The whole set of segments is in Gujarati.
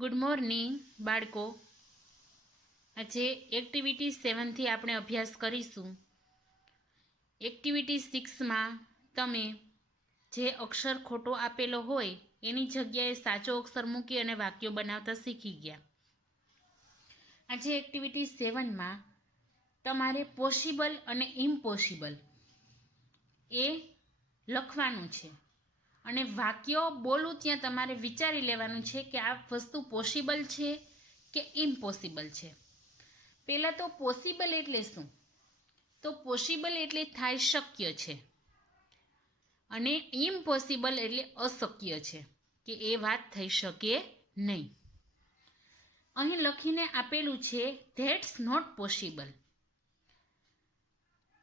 ગુડ મોર્નિંગ બાળકો. આજે એક્ટિવિટી 7થી આપણે અભ્યાસ કરીશું. એક્ટિવિટી 6માં તમે જે અક્ષર ખોટો આપેલો હોય એની જગ્યાએ સાચો અક્ષર મૂકી અને વાક્યો બનાવતા શીખી ગયા. આજે એક્ટિવિટી 7માં તમારે પોસિબલ અને ઇમ્પોસિબલ એ લખવાનું છે અને વાક્યો બોલું ત્યાં તમારે વિચારી લેવાનું છે કે આ વસ્તુ પોસિબલ છે કે ઇમ્પોસિબલ છે. પહેલાં તો પોસિબલ એટલે શું? તો પોસિબલ એટલે થાય શક્ય છે અને ઇમ્પોસિબલ એટલે અશક્ય છે કે એ વાત થઈ શકે નહીં. અહીં લખીને આપેલું છે ધેટ્સ નોટ પોસિબલ,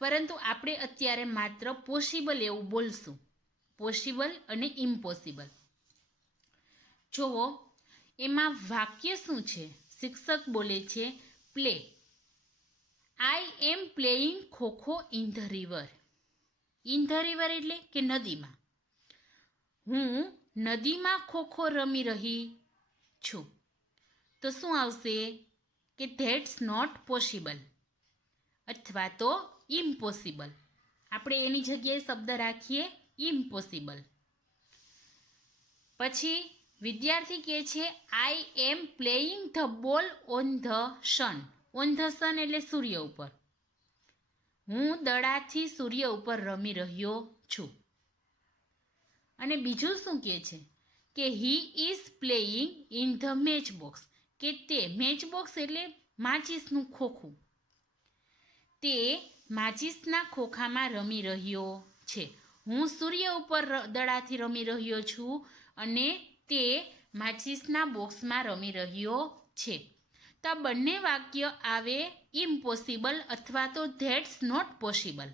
પરંતુ આપણે અત્યારે માત્ર પોસિબલ એવું બોલશું. પોસિબલ અને ઇમ્પોસિબલ. જુઓ એમાં વાક્ય શું છે? શિક્ષક બોલે છે play. I am playing kho kho in the river. In the river એટલે કે નદીમાં. હું નદીમાં ખોખો રમી રહી છું. તો શું આવશે કે ધેટ્સ નોટ પોસિબલ અથવા તો ઇમ્પોસિબલ. આપણે એની જગ્યાએ શબ્દ રાખીએ ઇમ્પોસિબલ. પછી વિદ્યાર્થી કહે છે I am playing the ball on the sun. On the sun એટલે સૂર્ય ઉપર. હું દડાથી સૂર્ય ઉપર રમી રહ્યો છું. અને બીજું શું કહે છે કે he is playing in the match box, કે તે મેચ બોક્સ એટલે માચીસનું ખોખું. તે માચીસના ખોખામાં રમી રહ્યો છે. હું સૂર્ય ઉપર દડાથી રમી રહ્યો છું અને તે માચીસના બોક્સમાં રમી રહ્યો છે. તો આ બંને વાક્ય આવે ઇમ્પોસિબલ અથવા તો ધેટ્સ નોટ પોસિબલ,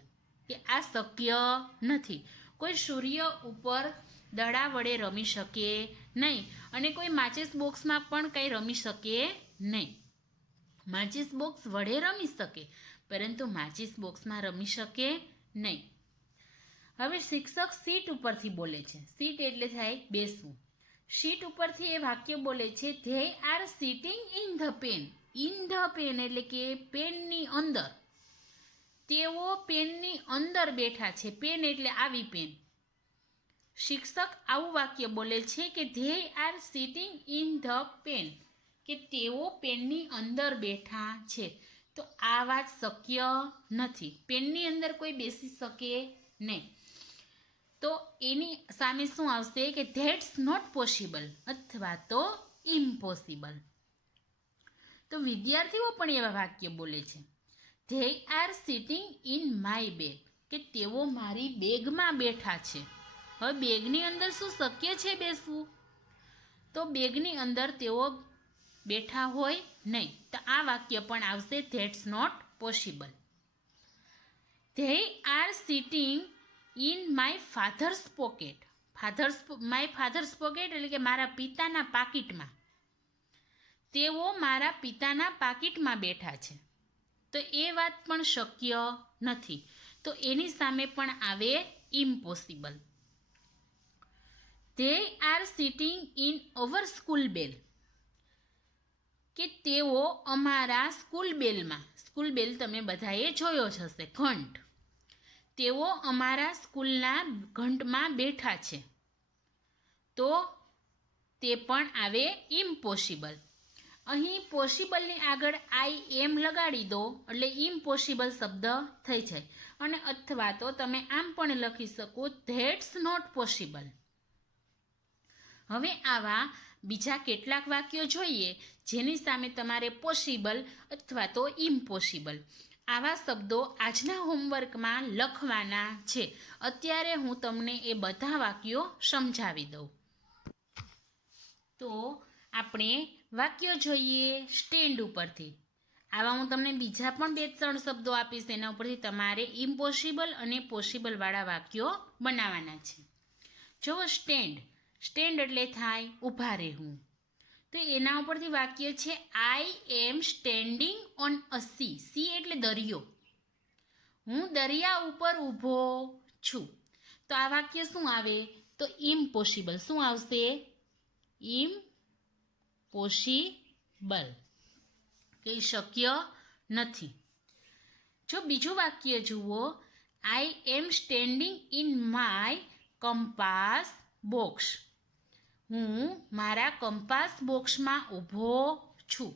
કે આ શક્ય નથી. કોઈ સૂર્ય ઉપર દડા વડે રમી શકે નહીં અને કોઈ માચીસ બોક્સમાં પણ કંઈ રમી શકે નહીં. માચીસ બોક્સ વડે રમી શકે પરંતુ માચીસ બોક્સમાં રમી શકે નહીં. હવે શિક્ષક સીટ ઉપરથી બોલે છે. સીટ એટલે થાય બેસવું. સીટ ઉપરથી એ વાક્ય બોલે છે they are sitting in the pen. In the pen એટલે કે પેનની અંદર. તેઓ પેનની અંદર બેઠા છે. પેન એટલે આવી પેન. શિક્ષક આવું વાક્ય બોલે છે કે they are sitting in the pen, કે તેઓ પેનની અંદર બેઠા છે. તો આ વાત શક્ય નથી. પેનની અંદર કોઈ બેસી શકે નહીં. તો એની સામે શું આવશે કે ધેટ્સ નોટ પોસિબલ અથવા તો ઇમ્પોસિબલ. તો વિદ્યાર્થીઓ પણ એવા વાક્ય બોલે છે they are sitting in my bag, કે તેઓ મારી બેગમાં બેઠા છે. હવે બેગની અંદર શું શક્ય છે બેસવું? તો બેગની અંદર તેઓ બેઠા હોય નહીં. તો આ વાક્ય પણ આવશે that's not possible. They are sitting in my father's pocket. My father's pocket એટલે કે મારા પિતાના પાકીટમાં. તેઓ મારા પિતાના પાકીટમાં બેઠા છે. તો એ વાત પણ શક્ય નથી. તો એની સામે પણ આવે impossible. They are sitting in our school bell, કે તેઓ અમારા સ્કૂલ બેલમાં. સ્કૂલ બેલ તમે બધાએ જોયો જ હશે, ઘંટ. તેઓ અમારા સ્કૂલના ઘંટમાં બેઠા છે. તો તે પણ આવે ઇમ્પોસિબલ. અહીં પોસિબલની આગળ આઈ એમ લગાડી દો એટલે ઇમ્પોસિબલ શબ્દ થઈ જાય. અને અથવા તો તમે આમ પણ લખી શકો ધેટ્સ નોટ પોસિબલ. હવે આવા બીજા કેટલાક વાક્યો જોઈએ જેની સામે તમારે પોસિબલ અથવા તો ઇમ્પોસિબલ આવા શબ્દો આજના હોમવર્કમાં લખવાના છે. અત્યારે હું તમને એ બધા વાક્યો સમજાવી દઉં. તો આપણે વાક્યો જોઈએ સ્ટેન્ડ ઉપરથી. આવા હું તમને બીજા પણ 2-3 શબ્દો આપીશ. એના ઉપરથી તમારે ઇમ્પોસિબલ અને પોસિબલવાળા વાક્યો બનાવવાના છે. જો સ્ટેન્ડ. સ્ટેન્ડ એટલે થાય ઊભા રહેવું. તો એના ઉપરથી વાક્ય છે I am standing on a sea. Sea એટલે દરિયો. હું દરિયા ઉપર ઊભો છું. તો આ વાક્ય શું આવે? તો ઇમ્પોસિબલ. શું આવશે? ઇમ્પોસિબલ, કે શક્ય નથી. જો બીજું વાક્ય જુઓ, I am standing in my compass box. હું મારા કંપાસ બોક્સમાં ઊભો છું.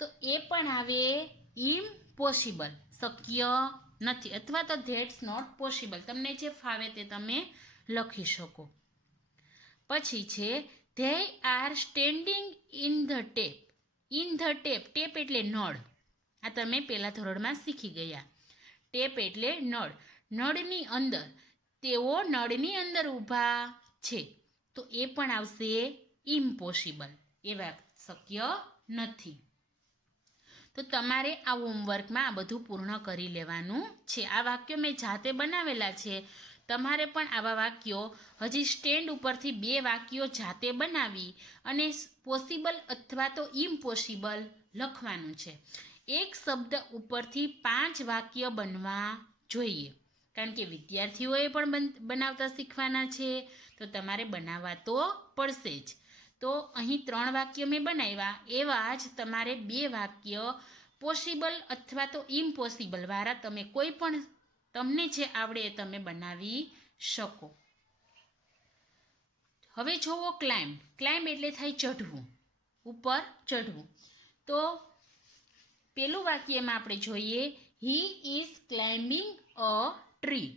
તો એ પણ આવે ઇમ્પોસિબલ, શક્ય નથી, અથવા તો ધેટ્સ નોટ પોસિબલ. તમને જે ફાવે તે તમે લખી શકો. પછી છે they are standing in the tap. In the tap, tap એટલે નળ. આ તમે પહેલા ધોરણમાં શીખી ગયા. ટેપ એટલે નળ. નળની અંદર, તેઓ નળની અંદર ઊભા છે. તો એ પણ આવશે ઇમ્પોસિબલ, એ વાત શક્ય નથી. તો તમારે આ હોમવર્કમાં આ બધું પૂર્ણ કરી લેવાનું છે. આ વાક્યો મેં જાતે બનાવેલા છે. તમારે પણ આવા વાક્યો હજી સ્ટેન્ડ ઉપરથી 2 વાક્યો જાતે બનાવી અને પોસિબલ અથવા તો ઇમ્પોસિબલ લખવાનું છે. એક શબ્દ ઉપરથી 5 વાક્ય બનવા જોઈએ, કારણ કે વિદ્યાર્થીઓએ પણ બનાવતા શીખવાના છે. તો તમારે બનાવવા તો પડશે જ. તો અહીં 3 વાક્ય મેં બનાવ્યા, એવા જ તમારે 2 વાક્ય પોસિબલ અથવા તો ઇમ્પોસિબલ વાળા તમે કોઈ પણ તમને જે આવડે એ તમે બનાવી શકો. હવે જોવો ક્લાઇમ્બ. ક્લાઇમ્બ એટલે થાય ચઢવું, ઉપર ચઢવું. તો પેલું વાક્યમાં આપણે જોઈએ, he is climbing a tree.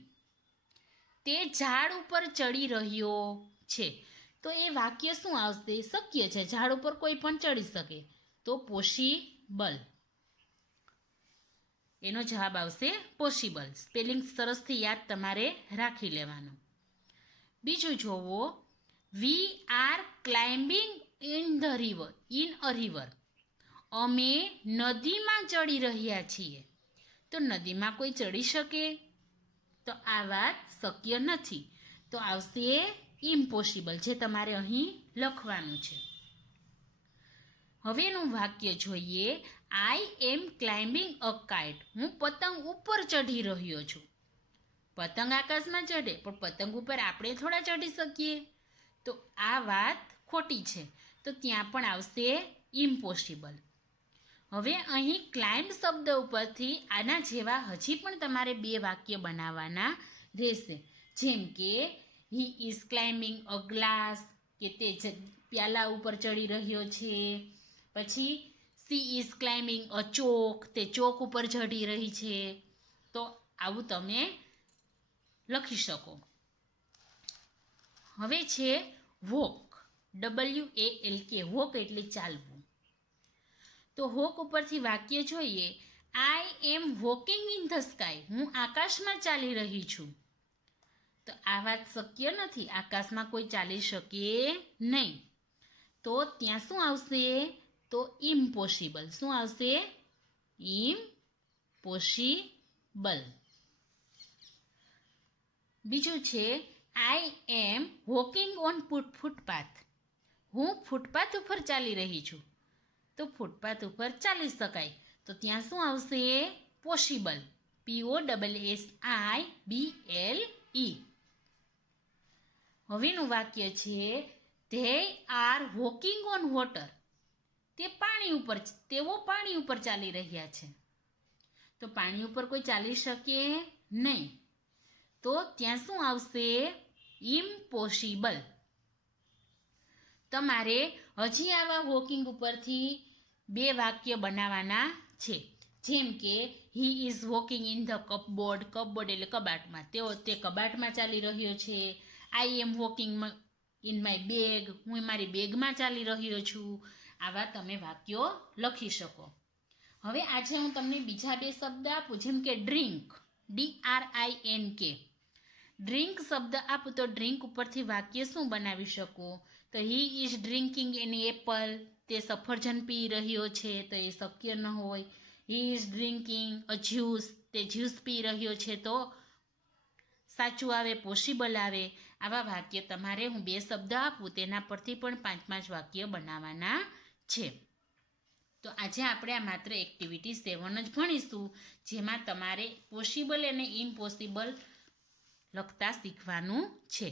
તે ઝાડ ઉપર ચડી રહ્યો છે. તો એ વાક્ય શું આવશે? શક્ય છે, ઝાડ ઉપર કોઈ પણ ચડી શકે. તો પોસિબલ, એનો જવાબ આવશે પોસિબલ. સ્પેલિંગ સરસથી યાદ તમારે રાખી લેવાનું. બીજું જોવો, we are climbing in the river. In a river, અમે નદીમાં ચડી રહ્યા છીએ. તો નદીમાં કોઈ ચડી શકે? તો આ વાત શક્ય નથી. તો આવશે ઇમ્પોસિબલ, જે તમારે અહીં લખવાનું છે. હવેનું વાક્ય જોઈએ, આઈ એમ ક્લાઇમ્બિંગ અ કાઇટ. હું પતંગ ઉપર ચઢી રહ્યો છું. પતંગ આકાશમાં ચઢે, પણ પતંગ ઉપર આપણે થોડા ચઢી શકીએ. તો આ વાત ખોટી છે. તો ત્યાં પણ આવશે ઇમ્પોસિબલ. હવે અહીં ક્લાઇમ્બ શબ્દ ઉપરથી આના જેવા હજી પણ તમારે 2 વાક્ય બનાવવાના રહેશે. જેમ કે he is climbing a glass, કે તે પ્યાલા ઉપર ચડી રહ્યો છે. પછી સી ઇઝ ક્લાઇમ્બિંગ અ ચોક, તે ચોક ઉપર ચડી રહી છે. તો આવું તમે લખી શકો. હવે છે વોક, WALK. વોક એટલે ચાલવું. તો વોક ઉપરથી વાક્ય જોઈએ, આઈ એમ વોકિંગ ઇન ધ સ્કાય. હું આકાશમાં ચાલી રહી છું. તો આ વાત શક્ય નથી, આકાશમાં કોઈ ચાલી શકે નહીં. તો ત્યાં શું આવશે? તો ઇમ્પોસિબલ. શું આવશે? ઇમ્પોસિબલ. બીજું છે, I M walking on footpath. હું ફૂટપાથ ઉપર ચાલી રહી છું. તો ફૂટપાથ ઉપર ચાલી શકાય. તો ત્યાં શું આવશે? પોસિબલ. POSSIBLE. હવેનું વાક્ય છે, they R walking on water. તેઓ પાણી ઉપર ચાલી રહ્યા છે. તો પાણી ઉપર કોઈ ચાલી શકે નહીં. તો ત્યાં શું આવશે? ઇમ્પોસિબલ. તમારે હજી આવા વોકિંગ ઉપરથી 2 વાક્ય બનાવવાના છે. જેમ કે he is walking in the cupboard. Cupboard એટલે કબાટમાં. તે કબાટમાં ચાલી રહ્યો છે. I M walking in my bag. હું મારી બેગમાં ચાલી રહ્યો છું. આવા તમે વાક્યો લખી શકો. હવે આજે હું તમને બીજા 2 શબ્દ આપું, જેમ કે ડ્રિંક, DRINK. ડ્રિંક શબ્દ આપું તો ડ્રિંક ઉપરથી વાક્ય શું બનાવી શકો? તો he is drinking an apple. તે સફરજન પી રહ્યો છે. તો એ શક્ય ન હોય. He is drinking a juice. તે જ્યુસ પી રહ્યો છે. તો સાચું આવે, પોસિબલ આવે. આવા વાક્ય તમારે હું 2 શબ્દ આપું તેના પરથી પણ 5-5 વાક્ય બનાવવાના છે. તો આજે આપણે આ માત્ર એક્ટિવિટી 7 જ ભણીશું, જેમાં તમારે પોસિબલ અને ઇમ્પોસિબલ લખતા શીખવાનું છે.